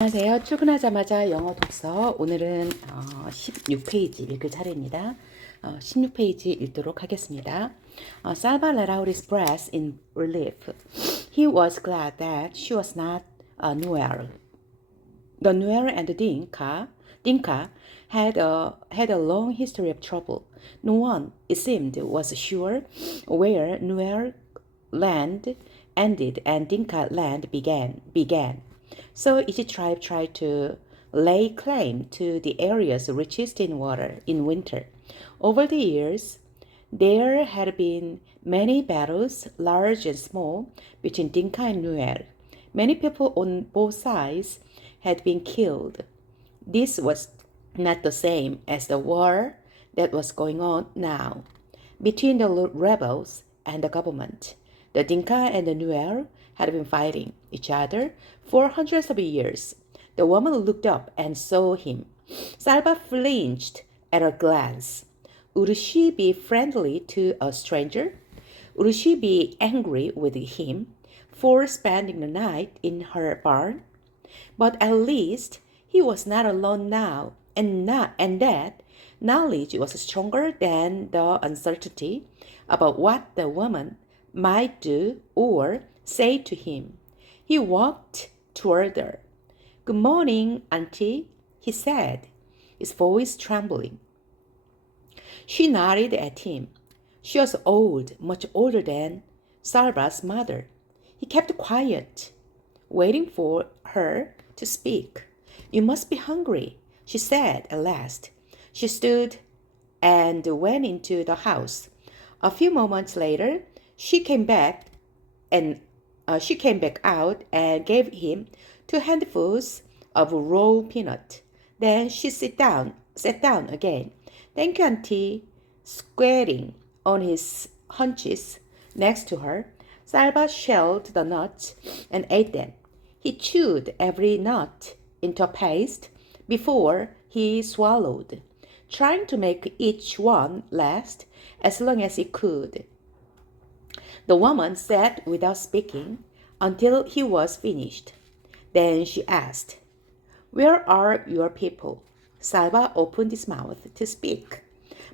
안녕하세요. 출근하자마자 영어 독서. 오늘은 16페이지 읽을 차례입니다. 16페이지 읽도록 하겠습니다. Salva let out his breath in relief. He was glad that she was not Noel. The Noel and Dinka had a long history of trouble. No one, it seemed, was sure where Noel land ended and Dinka land began. So each tribe tried to lay claim to the areas richest in water in winter. Over the years, there had been many battles, large and small, between Dinka and Nuer. Many people on both sides had been killed. This was not the same as the war that was going on now between the rebels and the government. The Dinka and the Nuer had been fighting each other for hundreds of years. The woman looked up and saw him. Salva flinched at a glance. Would she be friendly to a stranger? Would she be angry with him for spending the night in her barn? But at least he was not alone now, and that knowledge was stronger than the uncertainty about what the woman might do or say to him. He walked toward her. "Good morning, Auntie," he said, his voice trembling. She nodded at him. She was old, much older than Salva's mother. He kept quiet, waiting for her to speak. "You must be hungry," she said at last. She stood and went into the house. A few moments later, she came back out and gave him 2 handfuls of raw peanut. Then she sat down again. "Thank you, Auntie," squatting on his haunches next to her. Salva shelled the nuts and ate them. He chewed every nut into a paste before he swallowed, trying to make each one last as long as he could. The woman sat without speaking until he was finished. Then she asked, "Where are your people?" Salva opened his mouth to speak,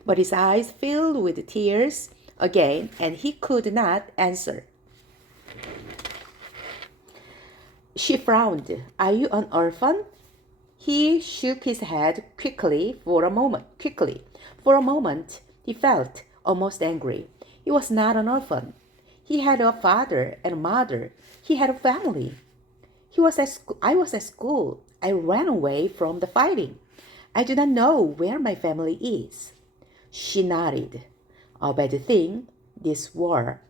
but his eyes filled with tears again and he could not answer. She frowned. "Are you an orphan?" He shook his head quickly. For a moment, he felt almost angry. He was not an orphan. He had a father and a mother. He had a family. I was at school. I ran away from the fighting. I do not know where my family is. She nodded. "A bad thing, this war.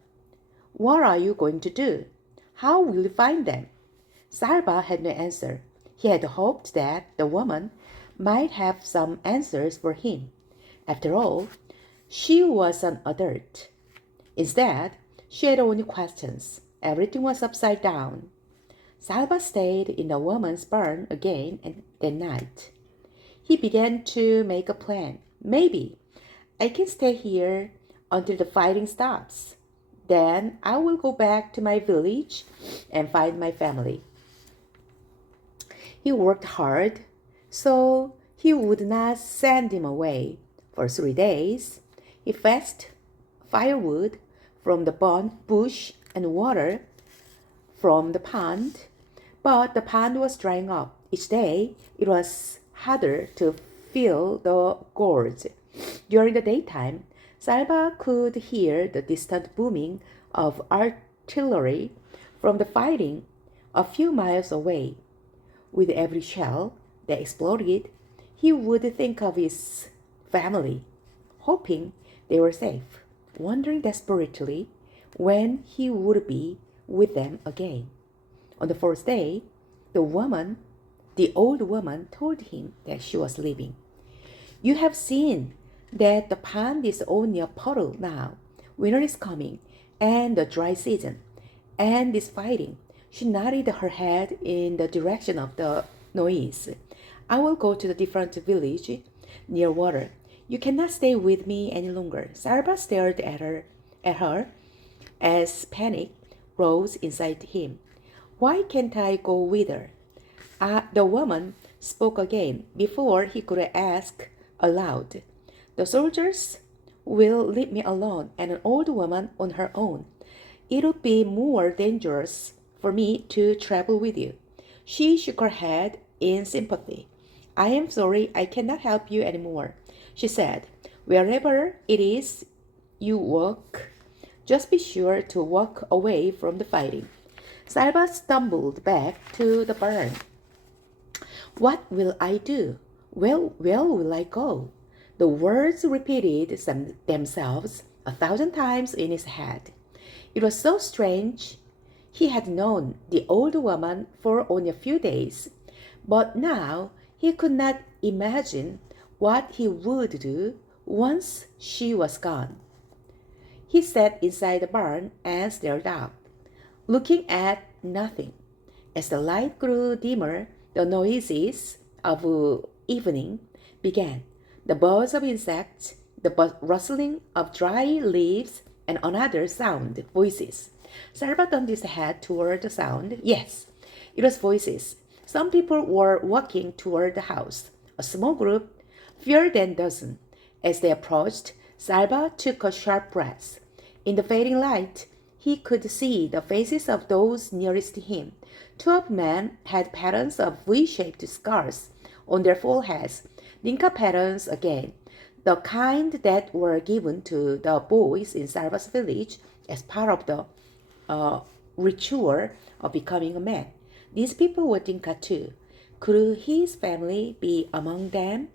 What are you going to do? How will you find them?" Salva had no answer. He had hoped that the woman might have some answers for him. After all, she was an adult. Instead, she had only questions. Everything was upside down. Salva stayed in the woman's barn again that night. He began to make a plan. "Maybe I can stay here until the fighting stops. Then I will go back to my village and find my family." He worked hard so he would not send him away. For 3 days, he fetched firewood from the burnt bush and water from the pond, but the pond was drying up. Each day, it was harder to fill the gourds. During the daytime, Salva could hear the distant booming of artillery from the fighting a few miles away. With every shell that exploded, he would think of his family, hoping they were safe, wondering desperately when he would be with them again. On the 4th day, the old woman, told him that she was leaving. "You have seen that the pond is only a puddle now. Winter is coming, and the dry season, and this fighting." She nodded her head in the direction of the noise. "I will go to the different village near water. You cannot stay with me any longer." Salva stared at her as panic rose inside him. "Why can't I go with her?" The woman spoke again before he could ask aloud. The soldiers will leave me alone and an old woman on her own. It would be more dangerous for me to travel with you. She shook her head in sympathy. I am sorry I cannot help you anymore, she said. Wherever it is you walk, just be sure to walk away from the fighting. Salva stumbled back to the barn. What will I do? Where will I go? The words repeated themselves 1,000 times in his head. It was so strange. He had known the old woman for only a few days, but now he could not imagine what he would do once she was gone. He sat inside the barn and stared out, looking at nothing. As the light grew dimmer, the noises of evening began. The buzz of insects, the rustling of dry leaves, and another sound, voices. Salva turned his head toward the sound. Yes, it was voices. Some people were walking toward the house. A small group, fewer than a dozen. As they approached, Salva took a sharp breath. In the fading light, he could see the faces of those nearest to him. Two of men had patterns of V-shaped scars on their foreheads, Dinka patterns again, the kind that were given to the boys in Salva's village as part of the ritual of becoming a man. These people were Dinka too. Could his family be among them?